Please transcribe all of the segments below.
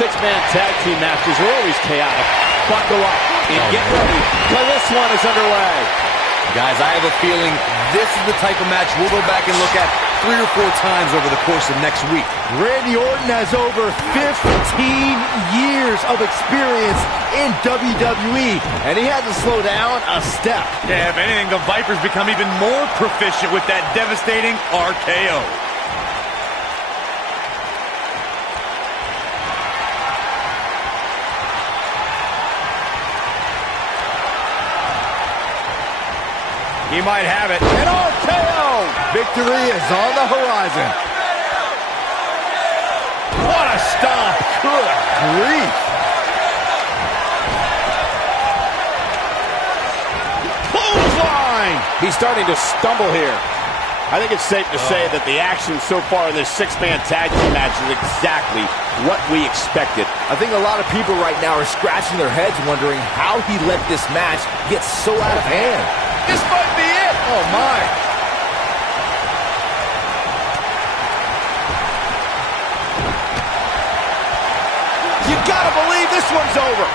six-man tag team matches are always chaotic. Buckle up and get ready, because this one is underway. Guys, I have a feeling this is the type of match we'll go back and look at 3 or 4 times over the course of next week. Randy Orton has over 15 years of experience in WWE, and he hasn't slowed down a step. Yeah, if anything, the Vipers become even more proficient with that devastating RKO. He might have it. An RKO! Victory is on the horizon. What a stomp! Good grief! Clothesline! He's starting to stumble here. I think it's safe to say that the action so far in this six-man tag team match is exactly what we expected. I think a lot of people right now are scratching their heads wondering how he let this match get so out of hand. This might be it! Oh, my! You gotta believe this one's over!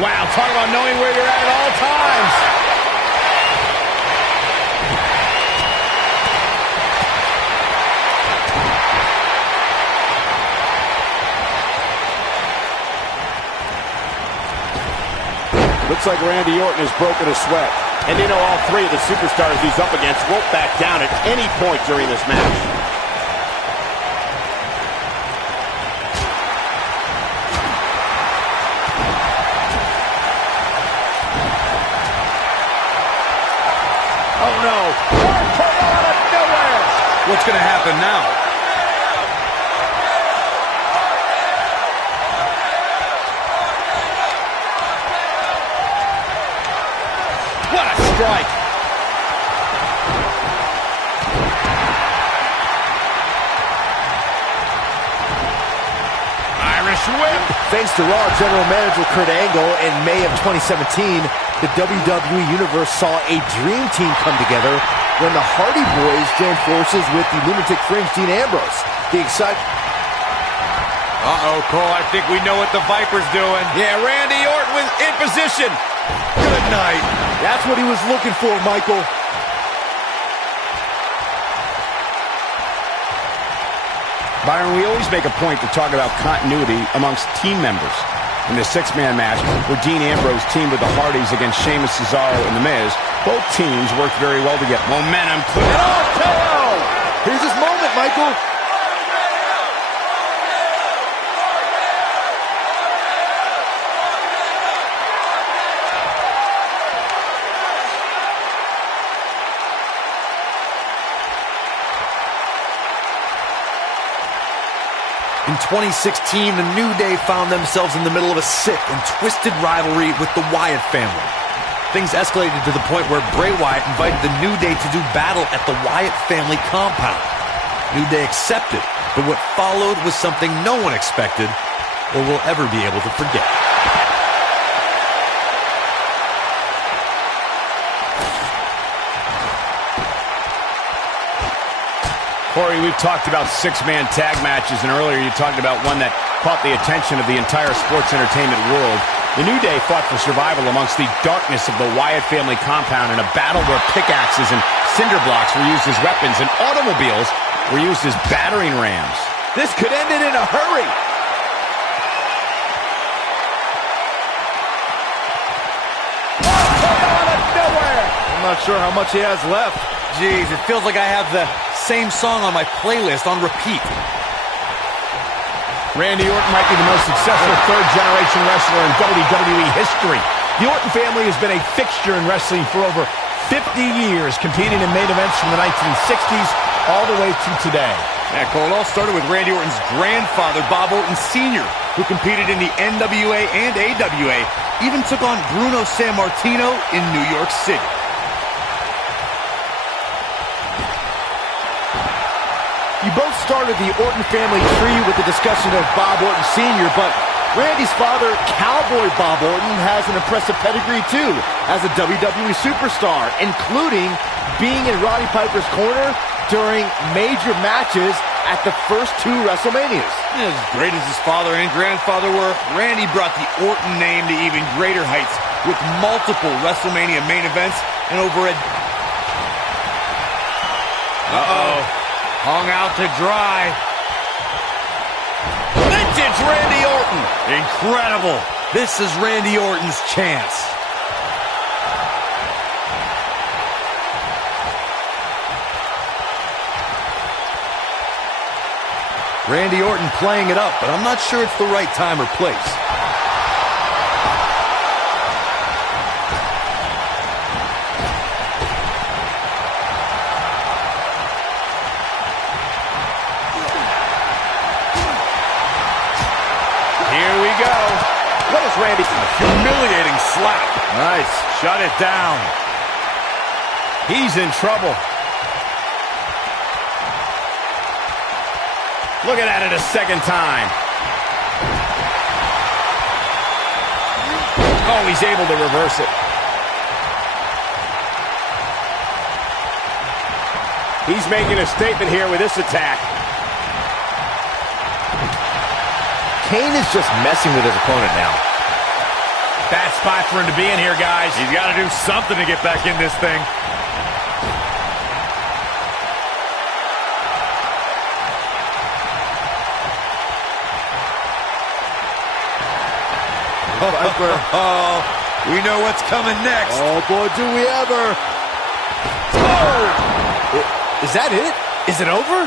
Wow, talk about knowing where you're at all times. Looks like Randy Orton has broken a sweat. And you know, all 3 of the superstars he's up against won't back down at any point during this match. Oh no! RKO out of nowhere! What's going to happen now? What a strike! Irish whip! Thanks to Raw General Manager Kurt Angle in May of 2017, the WWE Universe saw a dream team come together when the Hardy Boys joined forces with the Lunatic Fringe Dean Ambrose. The excitement... Uh-oh, Cole, I think we know what the Viper's doing. Yeah, Randy Orton was in position. Good night. That's what he was looking for, Michael. Byron, we always make a point to talk about continuity amongst team members. In the six-man match, where Dean Ambrose teamed with the Hardys against Sheamus, Cesaro, and The Miz, both teams worked very well together. Momentum clear. And RKO! Here's his moment, Michael. In 2016, the New Day found themselves in the middle of a sick and twisted rivalry with the Wyatt family. Things escalated to the point where Bray Wyatt invited the New Day to do battle at the Wyatt family compound. New Day accepted, but what followed was something no one expected or will ever be able to forget. Corey, we've talked about six-man tag matches, and earlier you talked about one that caught the attention of the entire sports entertainment world. The New Day fought for survival amongst the darkness of the Wyatt family compound in a battle where pickaxes and cinder blocks were used as weapons and automobiles were used as battering rams. This could end it in a hurry. Out of nowhere. I'm not sure how much he has left. Jeez, it feels like I have the same song on my playlist on repeat. Randy Orton might be the most successful third-generation wrestler in WWE history. The Orton family has been a fixture in wrestling for over 50 years, competing in main events from the 1960s all the way to today. Yeah, Cole, it all started with Randy Orton's grandfather, Bob Orton Sr., who competed in the NWA and AWA, even took on Bruno Sammartino in New York City. You both started the Orton family tree with the discussion of Bob Orton Sr., but Randy's father, Cowboy Bob Orton, has an impressive pedigree too as a WWE superstar, including being in Roddy Piper's corner during major matches at the first 2 WrestleManias. As great as his father and grandfather were, Randy brought the Orton name to even greater heights with multiple WrestleMania main events and over a... Hung out to dry. Vintage Randy Orton. Incredible. This is Randy Orton's chance. Randy Orton playing it up, but I'm not sure it's the right time or place. Here we go. What is Randy? A humiliating slap. Nice. Shut it down. He's in trouble. Looking at it a second time. Oh, he's able to reverse it. He's making a statement here with this attack. Kane is just messing with his opponent now. Bad spot for him to be in here, guys. He's got to do something to get back in this thing. Oh, we know what's coming next. Oh, boy, do we ever. Oh! Is that it? Is it over?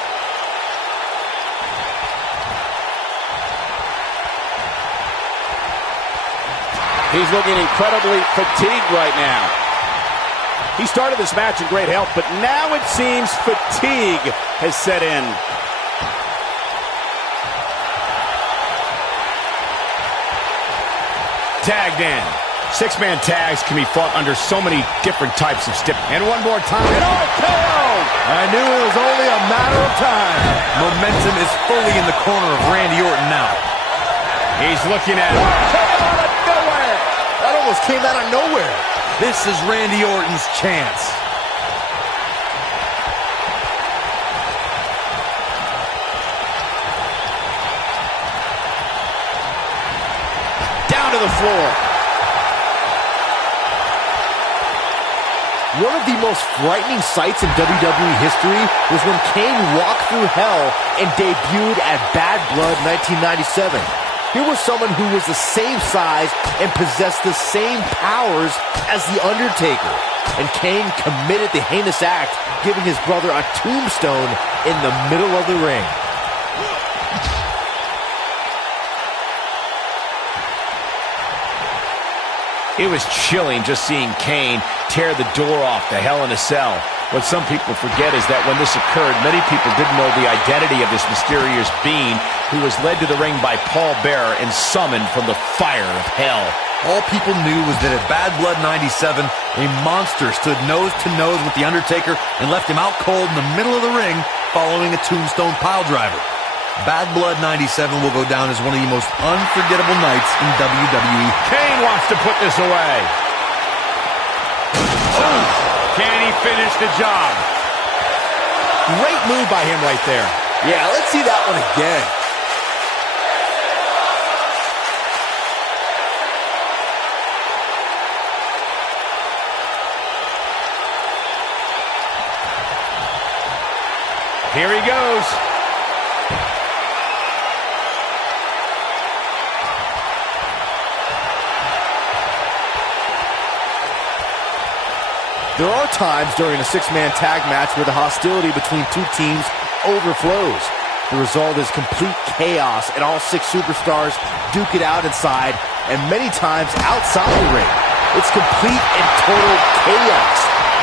He's looking incredibly fatigued right now. He started this match in great health, but now it seems fatigue has set in. Tagged in. 6-man tags can be fought under so many different types of stip. And one more time. And RKO! I knew it was only a matter of time. Momentum is fully in the corner of Randy Orton now. He's looking at it. RKO out of nowhere! That almost came out of nowhere. This is Randy Orton's chance. Down to the floor. One of the most frightening sights in WWE history was when Kane walked through hell and debuted at Bad Blood 1997. Here was someone who was the same size and possessed the same powers as The Undertaker. And Kane committed the heinous act, giving his brother a tombstone in the middle of the ring. It was chilling just seeing Kane tear the door off the Hell in a Cell. What some people forget is that when this occurred, many people didn't know the identity of this mysterious being who was led to the ring by Paul Bearer and summoned from the fire of hell. All people knew was that at Bad Blood 97, a monster stood nose to nose with The Undertaker and left him out cold in the middle of the ring following a tombstone piledriver. Bad Blood 97 will go down as one of the most unforgettable nights in WWE. Kane wants to put this away. Can he finish the job? Great move by him right there. Yeah, let's see that one again. Here he goes. There are times during a 6-man tag match where the hostility between two teams overflows. The result is complete chaos, and all 6 superstars duke it out inside, and many times outside the ring. It's complete and total chaos.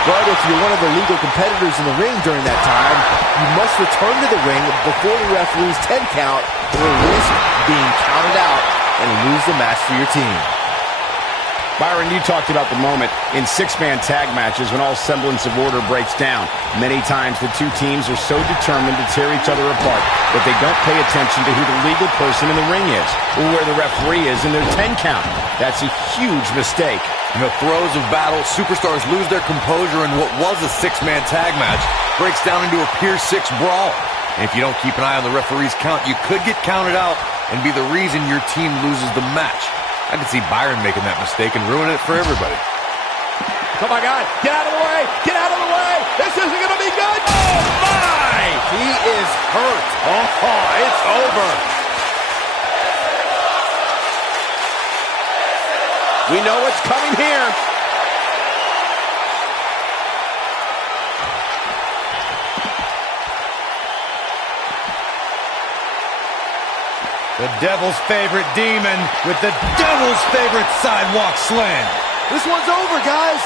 But if you're one of the legal competitors in the ring during that time, you must return to the ring before the referee's 10 count or risk being counted out and lose the match for your team. Byron, you talked about the moment in six-man tag matches when all semblance of order breaks down. Many times the two teams are so determined to tear each other apart that they don't pay attention to who the legal person in the ring is or where the referee is in their 10 count. That's a huge mistake. In the throes of battle, superstars lose their composure, and what was a six-man tag match breaks down into a Pier 6 brawl. And if you don't keep an eye on the referee's count, you could get counted out and be the reason your team loses the match. I could see Byron making that mistake and ruining it for everybody. Oh, my God. Get out of the way. Get out of the way. This isn't going to be good. Oh, my. He is hurt. Oh, it's over. We know what's coming here. The devil's favorite demon with the devil's favorite sidewalk slam. This one's over, guys.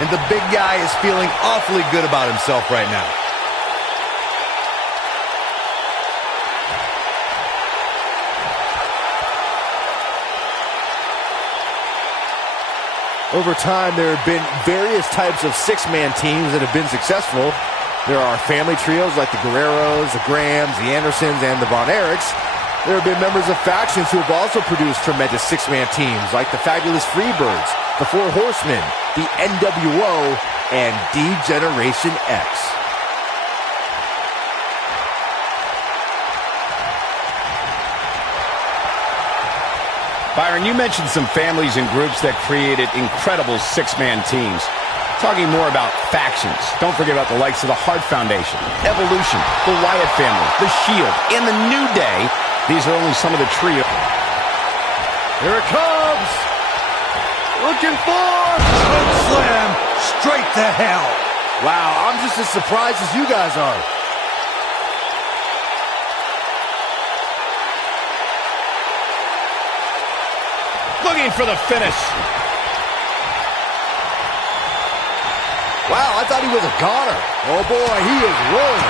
And the big guy is feeling awfully good about himself right now. Over time, there have been various types of six-man teams that have been successful. There are family trios like the Guerreros, the Grahams, the Andersons, and the Von Erichs. There have been members of factions who have also produced tremendous six-man teams like the Fabulous Freebirds, the Four Horsemen, the NWO, and D-Generation X. Byron, you mentioned some families and groups that created incredible six-man teams. Talking more about factions, don't forget about the likes of the Hart Foundation, Evolution, the Wyatt family, the Shield, and the New Day. These are only some of the trio. Here it comes! Looking for... Choke slam straight to hell. Wow, I'm just as surprised as you guys are. Looking for the finish. Wow, I thought he was a goner. Oh boy, he is rolling.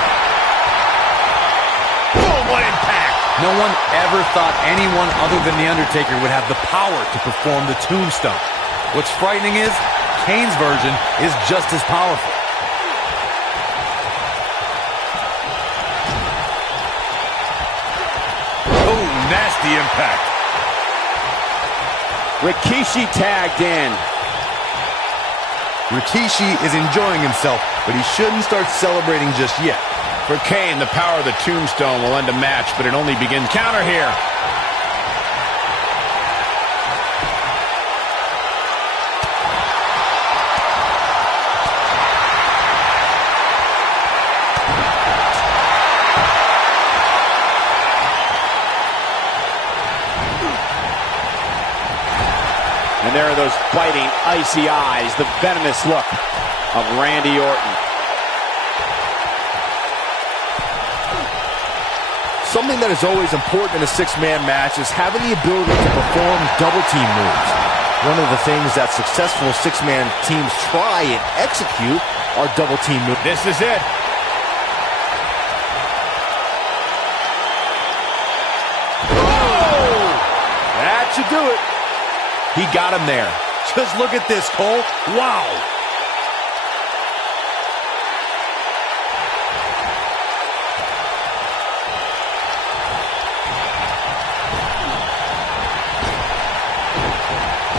Boom, what impact. No one ever thought anyone other than The Undertaker would have the power to perform the tombstone. What's frightening is, Kane's version is just as powerful. Oh, nasty impact. Rikishi tagged in. Rikishi is enjoying himself, but he shouldn't start celebrating just yet. For Kane, the power of the tombstone will end a match, but it only begins. Counter here. And there are those biting, icy eyes, the venomous look of Randy Orton. Something that is always important in a six-man match is having the ability to perform double-team moves. One of the things that successful six-man teams try and execute are double-team moves. This is it. Oh! That should do it. He got him there. Just look at this, Cole. Wow.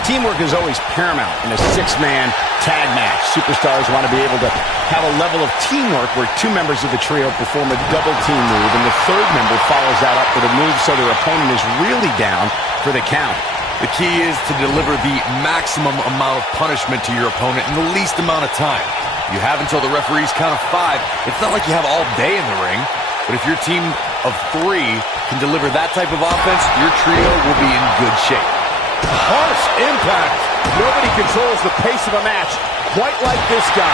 Teamwork is always paramount in a six-man tag match. Superstars want to be able to have a level of teamwork where two members of the trio perform a double team move and the third member follows that up with a move so their opponent is really down for the count. The key is to deliver the maximum amount of punishment to your opponent in the least amount of time. You have until the referee's count of 5. It's not like you have all day in the ring, but if your team of 3 can deliver that type of offense, your trio will be in good shape. Harsh impact. Nobody controls the pace of a match quite like this guy.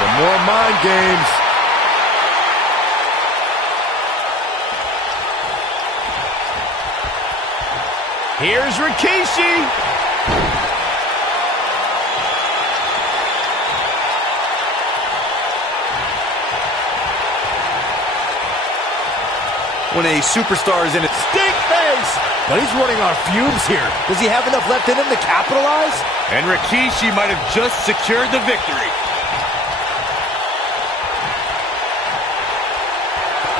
Some more mind games. Here's Rikishi. when a superstar is in it. Stink face! But he's running on fumes here. Does he have enough left in him to capitalize? And Rikishi might have just secured the victory.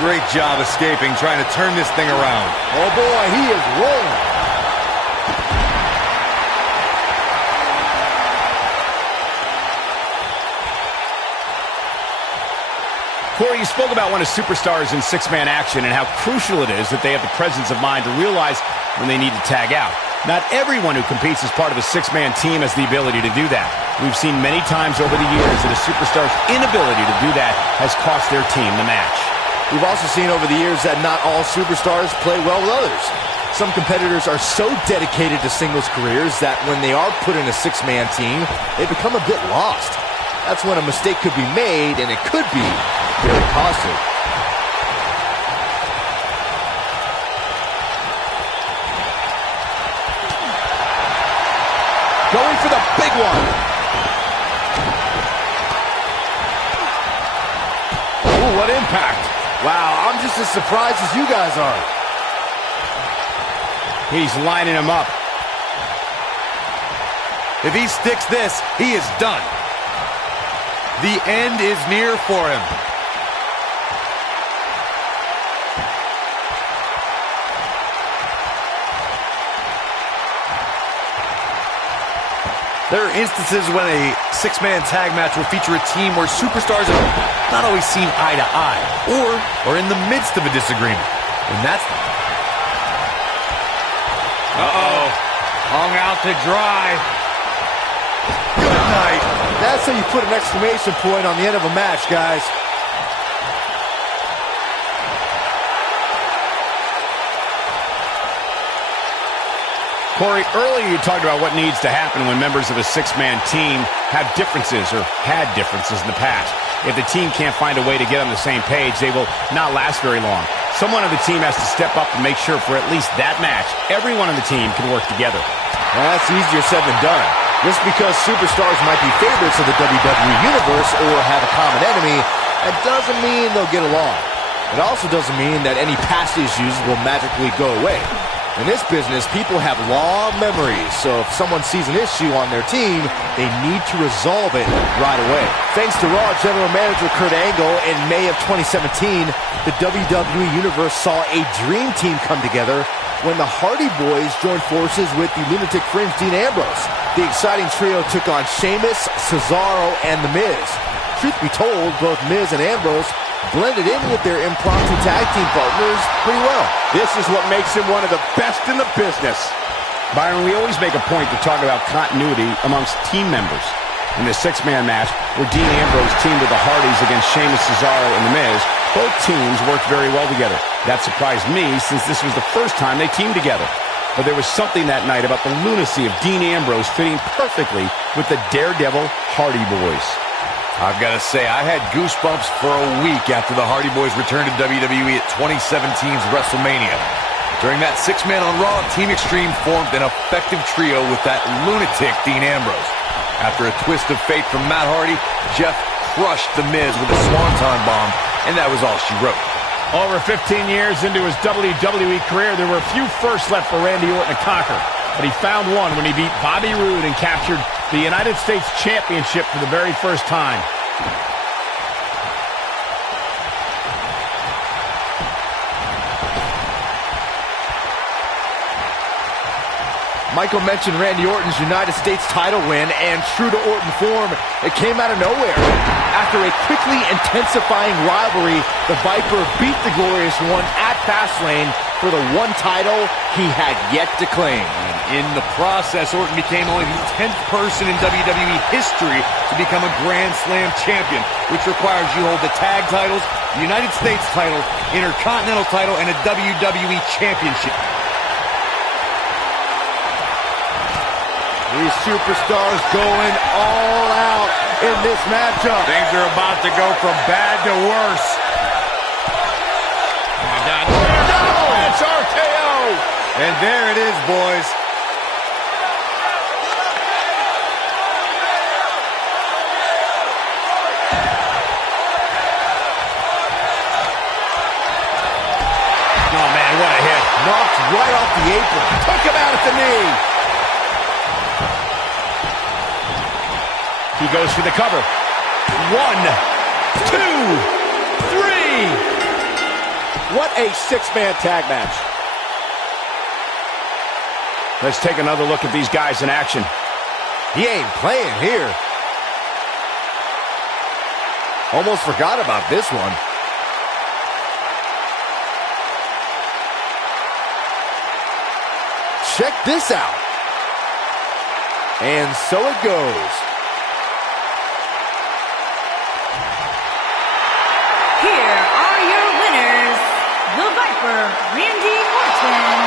Great job escaping, trying to turn this thing around. Oh boy, he is rolling. Corey, you spoke about one of superstars in six-man action and how crucial it is that they have the presence of mind to realize when they need to tag out. Not everyone who competes as part of a six-man team has the ability to do that. We've seen many times over the years that a superstar's inability to do that has cost their team the match. We've also seen over the years that not all superstars play well with others. Some competitors are so dedicated to singles careers that when they are put in a six-man team, they become a bit lost. That's when a mistake could be made, and it could be very costly. Going for the big one. Ooh, what impact. Wow, I'm just as surprised as you guys are. He's lining him up. If he sticks this, he is done. The end is near for him. There are instances when a six-man tag match will feature a team where superstars have not always seen eye to eye, or are in the midst of a disagreement. And that's... Uh-oh. Hung out to dry. Good night. That's how you put an exclamation point on the end of a match, guys. Corey, earlier you talked about what needs to happen when members of a six-man team have differences or had differences in the past. If the team can't find a way to get on the same page, they will not last very long. Someone on the team has to step up and make sure for at least that match, everyone on the team can work together. That's easier said than done. Just because superstars might be favorites of the WWE Universe or have a common enemy, that doesn't mean they'll get along. It also doesn't mean that any past issues will magically go away. In this business, people have long memories, so if someone sees an issue on their team, they need to resolve it right away. Thanks to Raw General Manager Kurt Angle, in May of 2017, the WWE Universe saw a dream team come together when the Hardy Boys joined forces with the Lunatic Fringe Dean Ambrose. The exciting trio took on Sheamus, Cesaro, and The Miz. Truth be told, both Miz and Ambrose blended in with their impromptu tag team partners pretty well. This is what makes him one of the best in the business. Byron, we always make a point to talk about continuity amongst team members. In the six-man match, where Dean Ambrose teamed with the Hardys against Sheamus, Cesaro, and The Miz, both teams worked very well together. That surprised me, since this was the first time they teamed together. But there was something that night about the lunacy of Dean Ambrose fitting perfectly with the Daredevil Hardy Boys. I've got to say, I had goosebumps for a week after the Hardy Boys returned to WWE at 2017's WrestleMania. During that six-man on Raw, Team Extreme formed an effective trio with that lunatic Dean Ambrose. After a twist of fate from Matt Hardy, Jeff crushed The Miz with a swanton bomb, and that was all she wrote. Over 15 years into his WWE career, there were a few firsts left for Randy Orton to conquer. But he found one when he beat Bobby Roode and captured the United States Championship for the very first time. Michael mentioned Randy Orton's United States title win, and true to Orton form, it came out of nowhere. After a quickly intensifying rivalry, the Viper beat the Glorious One at Fastlane for the one title he had yet to claim. And in the process, Orton became only the 10th person in WWE history to become a Grand Slam champion, which requires you hold the tag titles, the United States title, Intercontinental title, and a WWE championship. These superstars going all out in this matchup. Things are about to go from bad to worse. It's RKO! And there it is, boys. Knocked right off the apron. Took him out at the knee. He goes for the cover. 1, 2, 3. What a six-man tag match. Let's take another look at these guys in action. He ain't playing here. Almost forgot about this one. Check this out. And so it goes. Here are your winners, the Viper, Randy Orton,